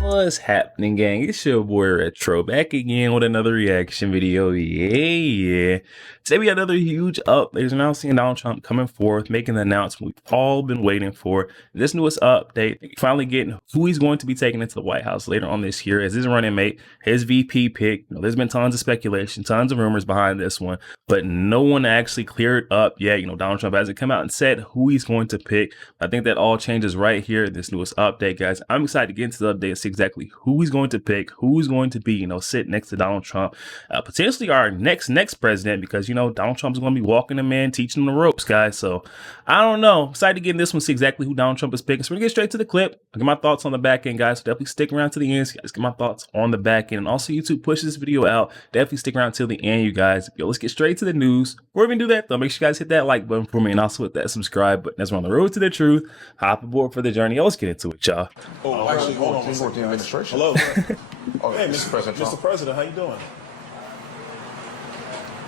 What's happening, gang? It's your boy Retro back again with another reaction video. Yeah. Today we got another huge update. We're now seeing Donald Trump coming forth, making the announcement we've all been waiting for. This newest update, finally getting who he's going to be taking into the White House later on this year as his running mate, his VP pick. There's been tons of speculation, tons of rumors behind this one, but no one actually cleared up yet. Donald Trump hasn't come out and said who he's going to pick. I think that all changes right here, this newest update, guys. I'm excited to get into the update and see exactly who he's going to pick, who's going to be, sit next to Donald Trump, potentially our next president, because, Donald Trump's going to be walking him in, teaching him the ropes, guys. So I don't know. Excited to get in this one, see exactly who Donald Trump is picking. So we're going to get straight to the clip. I'll get my thoughts on the back end, guys. So definitely stick around to the end. So guys, get my thoughts on the back end. And also, YouTube, push this video out. Definitely stick around till the end, you guys. Yo, let's get straight to the news. Before we even do that, though, make sure you guys hit that like button for me and also hit that subscribe button as we're on the road to the truth. Hop aboard for the journey. Yo, let's get into it, y'all. Oh, actually, hold on. The administration. Hello. Hey, Mr. President, how you doing?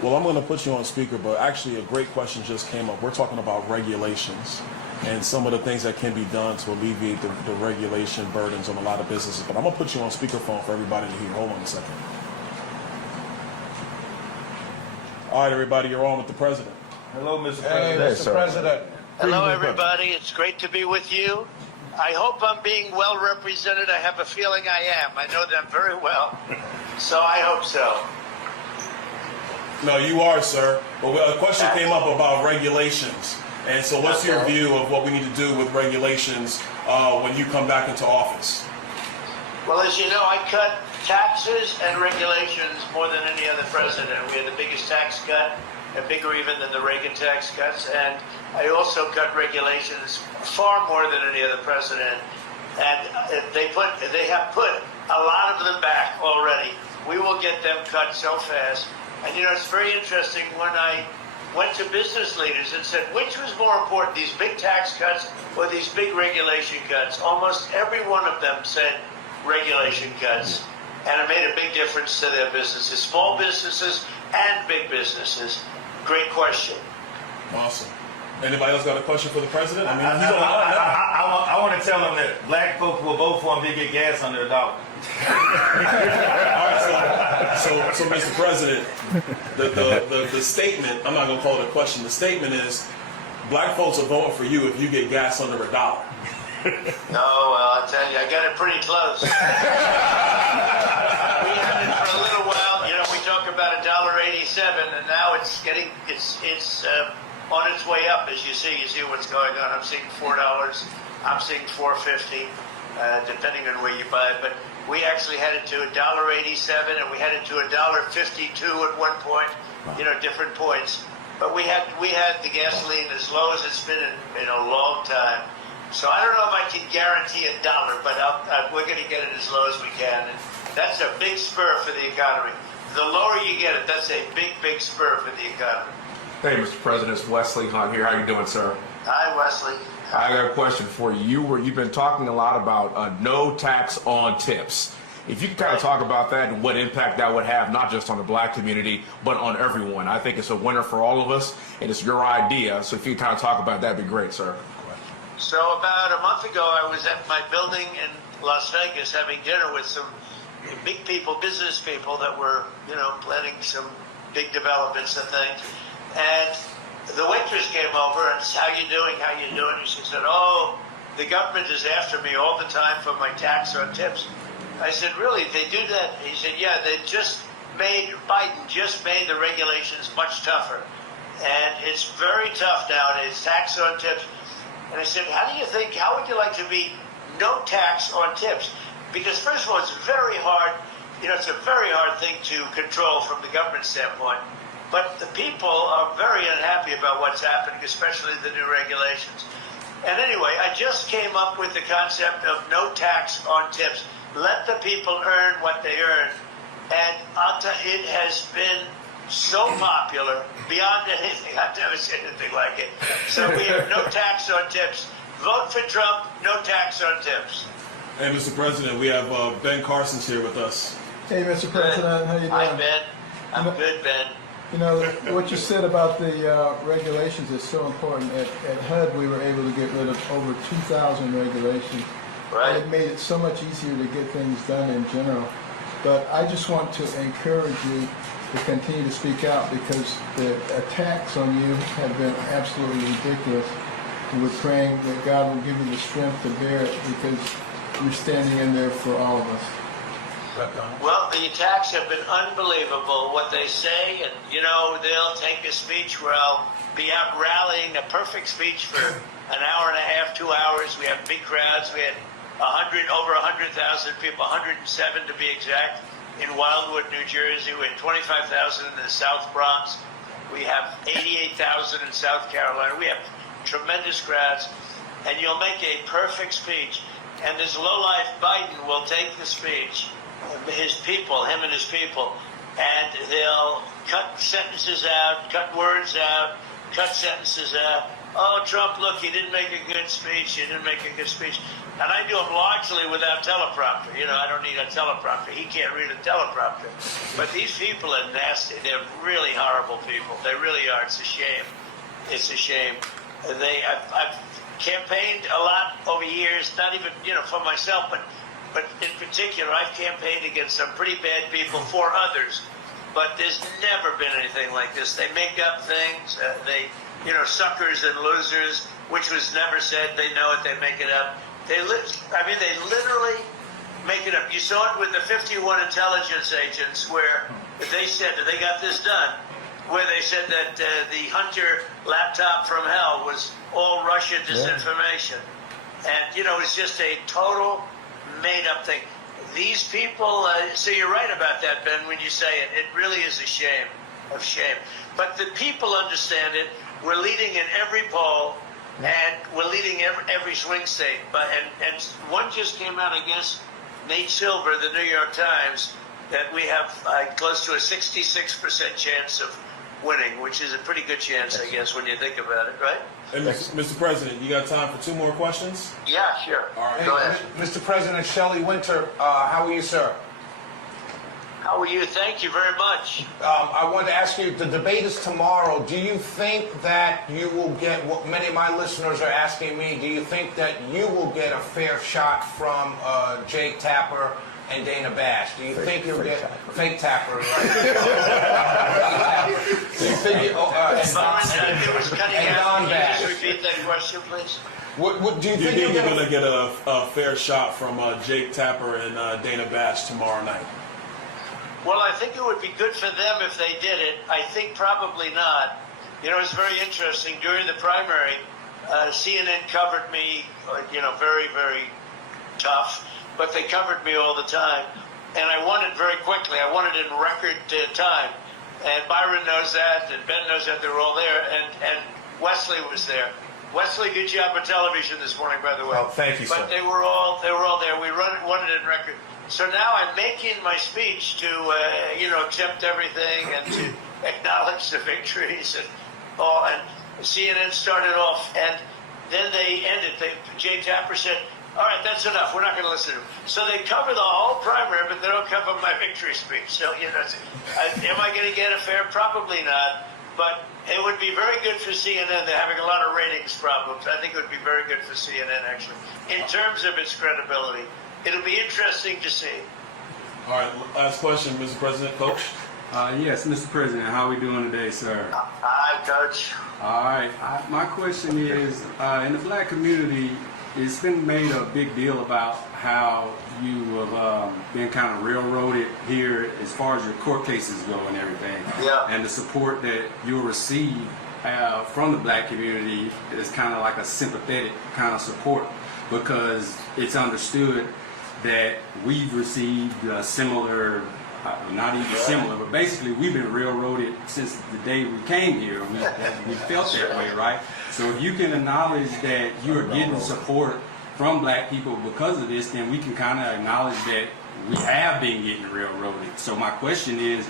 Well, I'm going to put you on speaker, but actually a great question just came up. We're talking about regulations and some of the things that can be done to alleviate the regulation burdens on a lot of businesses. But I'm going to put you on speakerphone for everybody to hear. Hold on a second. All right, everybody, you're on with the president. Hello, Mr. President. Hey, Mr. President. Hello, everybody. It's great to be with you. I hope I'm being well represented. I have a feeling I am. I know them very well, so I hope so. No, you are, sir. But a question came up about regulations. And so what's your view of what we need to do with regulations when you come back into office? Well, as you know, I cut taxes and regulations more than any other president. We had the biggest tax cut, and bigger even than the Reagan tax cuts. And I also cut regulations far more than any other president. And they have put a lot of them back already. We will get them cut so fast. And it's very interesting when I went to business leaders and said, which was more important, these big tax cuts or these big regulation cuts? Almost every one of them said regulation cuts. And it made a big difference to their businesses, small businesses and big businesses. Great question. Awesome. Anybody else got a question for the president? I want to tell them that black folks will vote for him to get gas under $1. All right, so Mr. President, the statement, I'm not going to call it a question, the statement is black folks are voting for you if you get gas under $1. No, well, I tell you, I got it pretty close. We had it for a little while. We talk about $1.87, and now it's on its way up. As you see what's going on. I'm seeing $4. I'm seeing $4.50, depending on where you buy it. But we actually had it to $1.87, and we had it to $1.52 at one point. Different points. But we had the gasoline as low as it's been in a long time. So I don't know if I can guarantee $1, but we're going to get it as low as we can. And that's a big spur for the economy. The lower you get it, that's a big spur for the economy. Hey, Mr. President, it's Wesley Hunt here. How you doing, sir? Hi, Wesley. I got a question for you. You've been talking a lot about no tax on tips. If you could kind of talk about that and what impact that would have, not just on the black community, but on everyone. I think it's a winner for all of us, and it's your idea. So if you could kind of talk about that, that'd be great, sir. So about a month ago, I was at my building in Las Vegas having dinner with some big people, business people that were, planning some big developments and things. And the waitress came over and said, how you doing? And she said, oh, the government is after me all the time for my tax on tips. I said, really, they do that? He said, yeah, Biden just made the regulations much tougher. And it's very tough nowadays, tax on tips. And I said, how would you like to be no tax on tips? Because first of all, it's very hard, it's a very hard thing to control from the government standpoint. But the people are very unhappy about what's happening, especially the new regulations. And anyway, I just came up with the concept of no tax on tips. Let the people earn what they earn. And it has been so popular, beyond anything. I've never seen anything like it. So we have no tax on tips. Vote for Trump, no tax on tips. Hey, Mr. President, we have Ben Carson's here with us. Hey, Mr. President, how you doing? Hi, Ben. I'm good, Ben. You know, what you said about the regulations is so important. At HUD, we were able to get rid of over 2,000 regulations. Right. And it made it so much easier to get things done in general. But I just want to encourage you to continue to speak out because the attacks on you have been absolutely ridiculous. And we're praying that God will give you the strength to bear it because you're standing in there for all of us. Well, the attacks have been unbelievable, what they say, and, you know, they'll take a speech where I'll be out rallying, a perfect speech for an hour and a half, 2 hours. We have big crowds. We had over 100,000 people, 107 to be exact, in Wildwood, New Jersey. We had 25,000 in the South Bronx. We have 88,000 in South Carolina. We have tremendous crowds, and you'll make a perfect speech. And this lowlife Biden will take the speech, his people, him and his people, and they'll cut sentences out, cut words out, cut sentences out. Oh, Trump, look, he didn't make a good speech. He didn't make a good speech. And I do them largely without teleprompter. You know, I don't need a teleprompter. He can't read a teleprompter. But these people are nasty. They're really horrible people. They really are. It's a shame. It's a shame. I've campaigned a lot over years, not even, you know, for myself, but in particular, I've campaigned against some pretty bad people for others. But there's never been anything like this. They make up things. You know, suckers and losers, which was never said. They know it. They make it up. They literally make it up. You saw it with the 51 intelligence agents where they said that they got this done, where they said that the Hunter laptop from hell was all Russia disinformation. And, you know, it's just a total made-up thing. These people, so you're right about that, Ben, when you say it. It really is a shame, of shame. But the people understand it. We're leading in every poll, and we're leading every swing state. And one just came out against Nate Silver, the New York Times, that we have close to a 66% chance of winning, which is a pretty good chance, I guess, when you think about it, right? And Mr. President, you got time for 2 more questions? Yeah, sure. All right. Go ahead. Mr. President, Shelley Winter, how are you, sir? How are you? Thank you very much. I wanted to ask you, the debate is tomorrow. Do you think that you will get what many of my listeners are asking me? Do you think that you will get a fair shot from Jake Tapper and Dana Bash? Do you think you'll get fake Tapper? Right? Do you think It was cutting and out. Don Can you just Bash? repeat that question, please? Do you Do you think think you're going get to get a fair shot from Jake Tapper and Dana Bash tomorrow night? Well, I think it would be good for them if they did it. I think probably not. You know, it's very interesting. During the primary, CNN covered me, you know, very, very tough, but they covered me all the time. And I won it very quickly. I won it in record time. And Byron knows that, and Ben knows that. They were all there, and Wesley was there. Wesley, good job on television this morning, by the way. Oh, thank you, But sir. they were all there. We won it in record. So now I'm making my speech to, you know, accept everything and to acknowledge the victories and all. And CNN started off, and then they ended. Jay Tapper said, "All right, that's enough. We're not going to listen to him." So they cover the whole primary, but they don't cover my victory speech. So, you know, am I going to get a fair? Probably not. But it would be very good for CNN. They're having a lot of ratings problems. I think it would be very good for CNN, actually, in terms of its credibility. It'll be interesting to see. All right, last question, Mr. President. Coach? Yes, Mr. President, how are we doing today, sir? Hi, Coach. All right, my question is, in the black community, it's been made a big deal about how you have been kind of railroaded here as far as your court cases go and everything. Yeah. And the support that you'll receive from the black community is kind of like a sympathetic kind of support because it's understood that we've received similar, not even similar, but basically we've been railroaded since the day we came here. We felt that way, right? So if you can acknowledge that you're getting support from black people because of this, then we can kind of acknowledge that we have been getting railroaded. So my question is,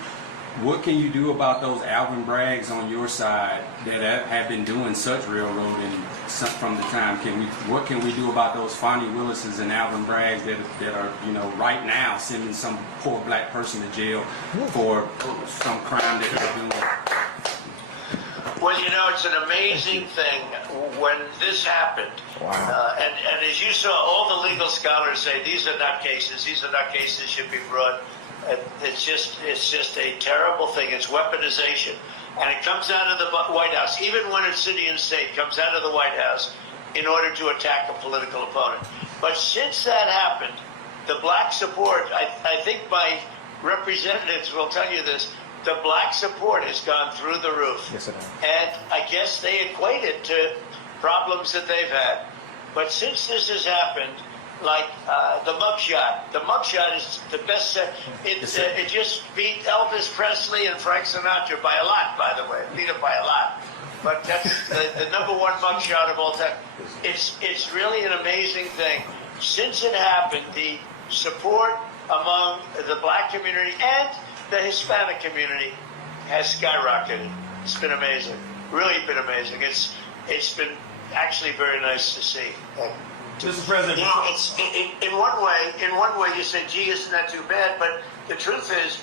what can you do about those Alvin Braggs on your side that have been doing such railroading from the time? What can we do about those Fonnie Willises and Alvin Braggs that are, you know, right now sending some poor black person to jail for some crime that they're doing? Well, you know, it's an amazing thing when this happened. Wow. And as you saw, all the legal scholars say these are not cases. These are not cases should be brought. It's just a terrible thing. It's weaponization, and it comes out of the White House. Even when it's city and state, comes out of the White House in order to attack a political opponent. But since that happened, the black support. I think my representatives will tell you this. The black support has gone through the roof. Yes, it has. And I guess they equate it to problems that they've had. But since this has happened, like the mugshot is the best. It just beat Elvis Presley and Frank Sinatra by a lot, by the way. Beat it by a lot. But that's the number one mugshot of all time. It's really an amazing thing. Since it happened, the support among the black community and the Hispanic community has skyrocketed. It's been amazing. Really been amazing. It's been actually very nice to see. Mr. President, You know, it's in one way you say, gee, isn't that too bad? But the truth is,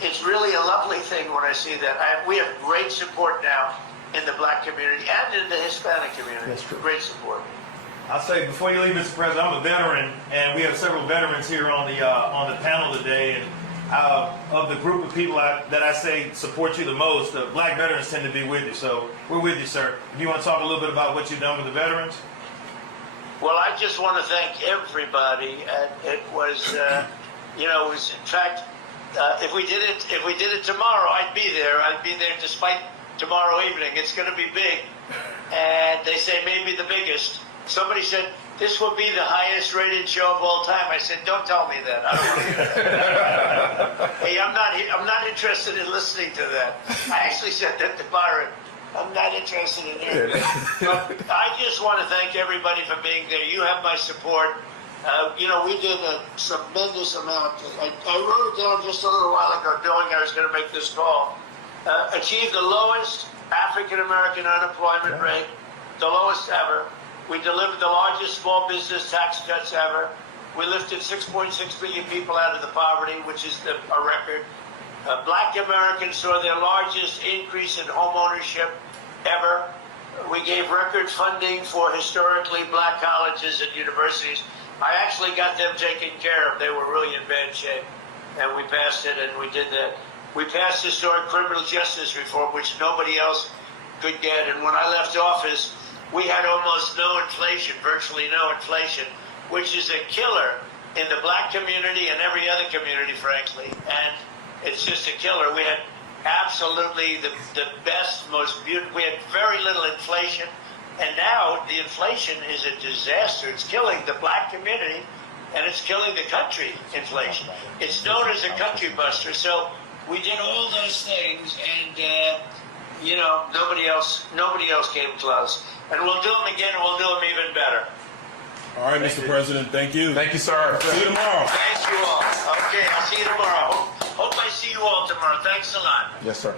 it's really a lovely thing when I see that. We have great support now in the black community and in the Hispanic community. That's true. Great support. I'll say before you leave, Mr. President, I'm a veteran, and we have several veterans here on the panel today. And of the group of people that I say support you the most, the black veterans tend to be with you. So we're with you, sir. If you want to talk a little bit about what you've done with the veterans. Well, I just want to thank everybody. It was, it was in fact, if we did it tomorrow, I'd be there. I'd be there despite tomorrow evening. It's going to be big, and they say maybe the biggest. Somebody said this will be the highest rated show of all time. I said, don't tell me that. I don't want to hear that. Hey, I'm not interested in listening to that. I actually said that to Byron. I'm not interested in hearing it. But I just want to thank everybody for being there. You have my support. We did a tremendous amount. I wrote it down just a little while ago, knowing I was going to make this call. Achieved the lowest African-American unemployment rate, the lowest ever. We delivered the largest small business tax cuts ever. We lifted 6.6 million people out of the poverty, which is a record. Black Americans saw their largest increase in home ownership ever. We gave record funding for historically black colleges and universities. I actually got them taken care of. They were really in bad shape. And we passed it, and we did that. We passed historic criminal justice reform, which nobody else could get. And when I left office, we had almost no inflation, virtually no inflation, which is a killer in the black community and every other community, frankly. And it's just a killer. We had absolutely the best, most beautiful. We had very little inflation, and now the inflation is a disaster. It's killing the black community, and it's killing the country. Inflation. It's known as a country buster. So we did all those things, and nobody else came close. And we'll do them again, and we'll do them even better. All right, Mr. President, thank you. Thank you, sir. See you tomorrow. Thank you all. Okay, I'll see you tomorrow. Hope I see you all tomorrow. Thanks a lot. Yes, sir.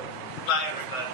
Bye, everybody.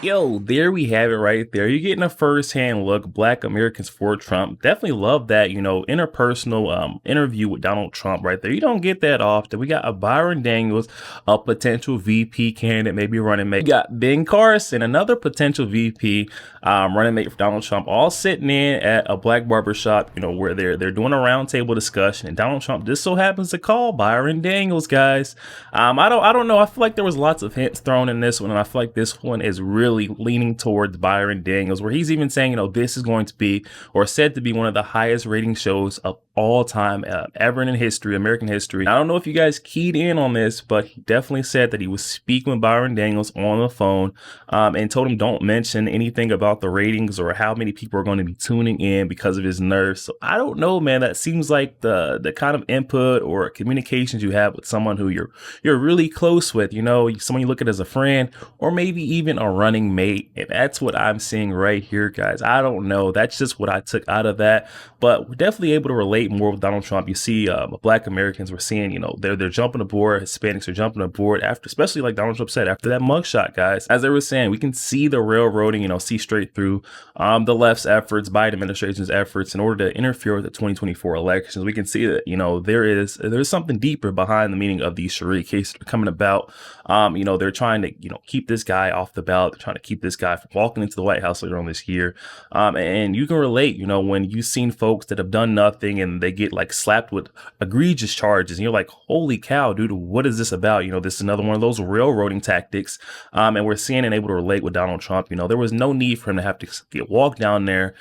Yo, there we have it right there. You're getting a first-hand look. Black Americans for Trump. Definitely love that, interpersonal interview with Donald Trump right there. You don't get that often. We got a Byron Daniels, a potential VP candidate, maybe running mate. We got Ben Carson, another potential VP running mate for Donald Trump, all sitting in at a black barbershop, where they're doing a roundtable discussion. And Donald Trump just so happens to call Byron Daniels, guys. I don't know. I feel like there was lots of hints thrown in this one, and I feel like this one is really leaning towards Byron Daniels, where he's even saying, this is going to be, or said to be, one of the highest rating shows of all time ever in history, American history. I don't know if you guys keyed in on this, but he definitely said that he was speaking with Byron Daniels on the phone and told him don't mention anything about the ratings or how many people are going to be tuning in because of his nerves. So I don't know, man. That seems like the kind of input or communications you have with someone who you're really close with, someone you look at as a friend or maybe even a running running mate. And that's what I'm seeing right here, guys. I don't know. That's just what I took out of that. But we're definitely able to relate more with Donald Trump. You see Black Americans, we're seeing, you know, they're jumping aboard. Hispanics are jumping aboard after, especially like Donald Trump said, after that mugshot, guys. As they were saying, we can see the railroading, you know, see straight through the left's efforts, Biden administration's efforts in order to interfere with the 2024 elections. We can see that, you know, there's something deeper behind the meaning of these Sharia cases coming about. You know, they're trying to, you know, keep this guy off the ballot. They're trying to keep this guy from walking into the White House later on this year. And you can relate, you know, when you've seen folks that have done nothing and they get like slapped with egregious charges and you're like, holy cow, dude, what is this about? You know, this is another one of those railroading tactics. And we're seeing and able to relate with Donald Trump. You know, there was no need for him to have to get walked down there,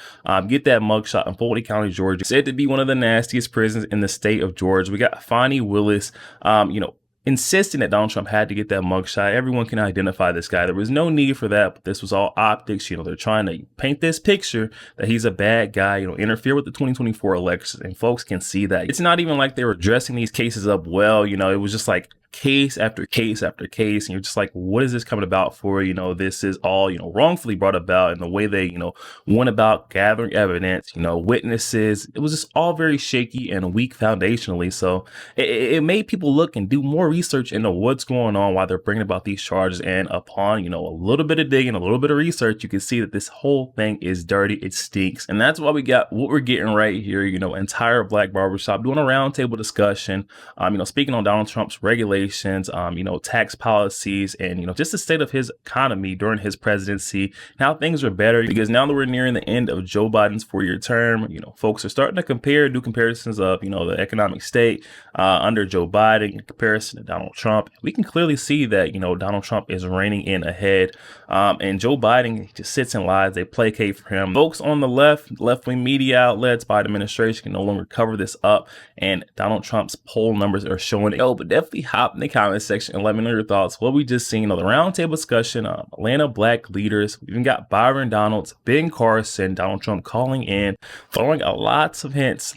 get that mugshot in Fulton County, Georgia, said to be one of the nastiest prisons in the state of Georgia. We got Fani Willis, you know, insisting that Donald Trump had to get that mugshot. Everyone can identify this guy. There was no need for that, but this was all optics. You know, they're trying to paint this picture that he's a bad guy, you know, interfere with the 2024 elections, and folks can see that. It's not even like they were dressing these cases up well. You know, it was just like case after case after case, and you're just like, what is this coming about for? You know, this is all, you know, wrongfully brought about, and the way they, you know, went about gathering evidence, you know, witnesses, it was just all very shaky and weak foundationally. So it made people look and do more research into what's going on while they're bringing about these charges. And upon, you know, a little bit of digging, a little bit of research, you can see that this whole thing is dirty. It stinks. And that's why we got what we're getting right here. You know, entire Black Barbershop doing a roundtable discussion, you know, speaking on Donald Trump's regulations, you know, tax policies, and, you know, just the state of his economy during his presidency, and how things are better. Because now that we're nearing the end of Joe Biden's 4-year term, you know, folks are starting to do comparisons of, you know, the economic state under Joe Biden in comparison to Donald Trump. We can clearly see that, you know, Donald Trump is reigning in ahead, and Joe Biden just sits and lies. They placate for him. Folks on the left-wing media outlets, Biden administration can no longer cover this up, and Donald Trump's poll numbers are showing it. But definitely hop in the comment section and let me know your thoughts. What we just seen on the roundtable discussion, Atlanta Black leaders. We even got Byron Donalds, Ben Carson, Donald Trump calling in, throwing lots of hints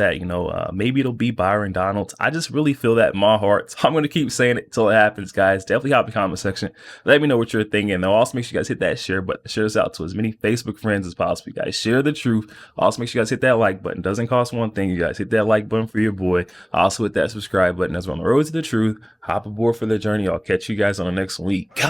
at, you know, maybe it'll be Byron Donalds. I just really feel that in my heart. So I'm going to keep saying it till it happens, guys. Definitely hop in the comment section. Let me know what you're thinking. Though also make sure you guys hit that share button. Share this out to as many Facebook friends as possible. You guys share the truth. Also make sure you guys hit that like button. Doesn't cost one thing. You guys hit that like button for your boy. Also hit that subscribe button as we're on the road to the truth. Hop aboard for the journey. I'll catch you guys on the next week.